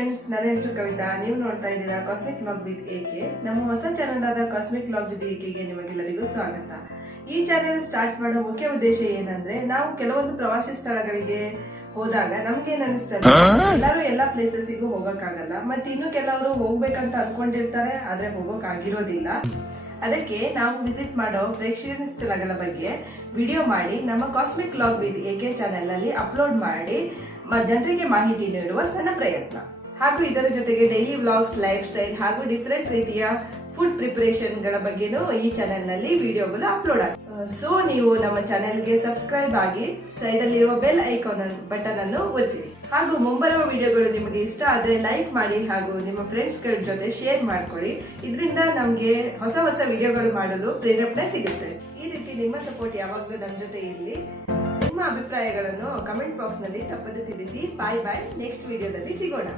Friends, ನನ್ನ ಹೆಸರು ಕವಿತಾ. ನೀವು ನೋಡ್ತಾ ಇದ್ದೀರಾ ಕಾಸ್ಮಿಕ್ ವ್ಲಾಗ್ ವಿತ್ ಎಕೆ. ನಮ್ಮ ಹೊಸ ಚಾನೆಲ್ ಆದ ಕಾಸ್ಮಿಕ್ ವ್ಲಾಗ್ ವಿತ್ ಎಕೆಗೆ ನಿಮಗೆಲ್ಲರಿಗೂ ಸ್ವಾಗತ. ಈ ಚಾನೆಲ್ ಸ್ಟಾರ್ಟ್ ಮಾಡೋ ಮುಖ್ಯ ಉದ್ದೇಶ ಏನಂದ್ರೆ, ನಾವು ಕೆಲವೊಂದು ಪ್ರವಾಸಿ ಸ್ಥಳಗಳಿಗೆ ಹೋದಾಗ ನಮ್ಗೇನ್ ಅನಿಸ್ತದೆ, ಎಲ್ಲರೂ ಎಲ್ಲಾ ಪ್ಲೇಸಸ್ಗೂ ಹೋಗಕ್ಕಾಗಲ್ಲ, ಮತ್ತೆ ಇನ್ನು ಕೆಲವರು ಹೋಗ್ಬೇಕಂತ ಅನ್ಕೊಂಡಿರ್ತಾರೆ, ಆದ್ರೆ ಹೋಗಕ್ ಆಗಿರೋದಿಲ್ಲ. ಅದಕ್ಕೆ ನಾವು ವಿಸಿಟ್ ಮಾಡೋ ಪ್ರೇಕ್ಷಣೀಯ ಸ್ಥಳಗಳ ಬಗ್ಗೆ ವಿಡಿಯೋ ಮಾಡಿ ನಮ್ಮ cosmic vlog with AK channel ಅಲ್ಲಿ ಅಪ್ಲೋಡ್ ಮಾಡಿ ಜನರಿಗೆ ಮಾಹಿತಿ ನೀಡುವ ಸಣ್ಣ ಪ್ರಯತ್ನ. ಹಾಗೂ ಇದರ ಜೊತೆಗೆ ಡೈಲಿ ವ್ಲಾಗ್ಸ್, ಲೈಫ್ ಸ್ಟೈಲ್ ಹಾಗೂ ಡಿಫರೆಂಟ್ ರೀತಿಯ ಫುಡ್ ಪ್ರಿಪರೇಷನ್ ಗಳ ಬಗ್ಗೆನೂ ಈ ಚಾನೆಲ್ ನಲ್ಲಿ ವಿಡಿಯೋಗಳು ಅಪ್ಲೋಡ್ ಆಗುತ್ತೆ. ಸೊ ನೀವು ನಮ್ಮ ಚಾನೆಲ್ಗೆ ಸಬ್ಸ್ಕ್ರೈಬ್ ಆಗಿ ಸೈಡ್ ಅಲ್ಲಿರುವ ಬೆಲ್ ಐಕಾನ್ ಬಟನ್ ಅನ್ನು ಒತ್ತಿ. ಹಾಗೂ ಮುಂಬರುವ ವಿಡಿಯೋಗಳು ನಿಮಗೆ ಇಷ್ಟ ಆದ್ರೆ ಲೈಕ್ ಮಾಡಿ ಹಾಗೂ ನಿಮ್ಮ ಫ್ರೆಂಡ್ಸ್ ಗಳ ಜೊತೆ ಶೇರ್ ಮಾಡ್ಕೊಳ್ಳಿ. ಇದರಿಂದ ನಮ್ಗೆ ಹೊಸ ಹೊಸ ವಿಡಿಯೋಗಳು ಮಾಡಲು ಪ್ರೇರೇಪಣೆ ಸಿಗುತ್ತೆ. ಈ ರೀತಿ ನಿಮ್ಮ ಸಪೋರ್ಟ್ ಯಾವಾಗ್ಲೂ ನಮ್ಮ ಜೊತೆ ಇರಲಿ. ನಿಮ್ಮ ಅಭಿಪ್ರಾಯಗಳನ್ನು ಕಮೆಂಟ್ ಬಾಕ್ಸ್ ನಲ್ಲಿ ತಪ್ಪದೆ ತಿಳಿಸಿ. ಬಾಯ್ ಬಾಯ್. ನೆಕ್ಸ್ಟ್ ವಿಡಿಯೋದಲ್ಲಿ ಸಿಗೋಣ.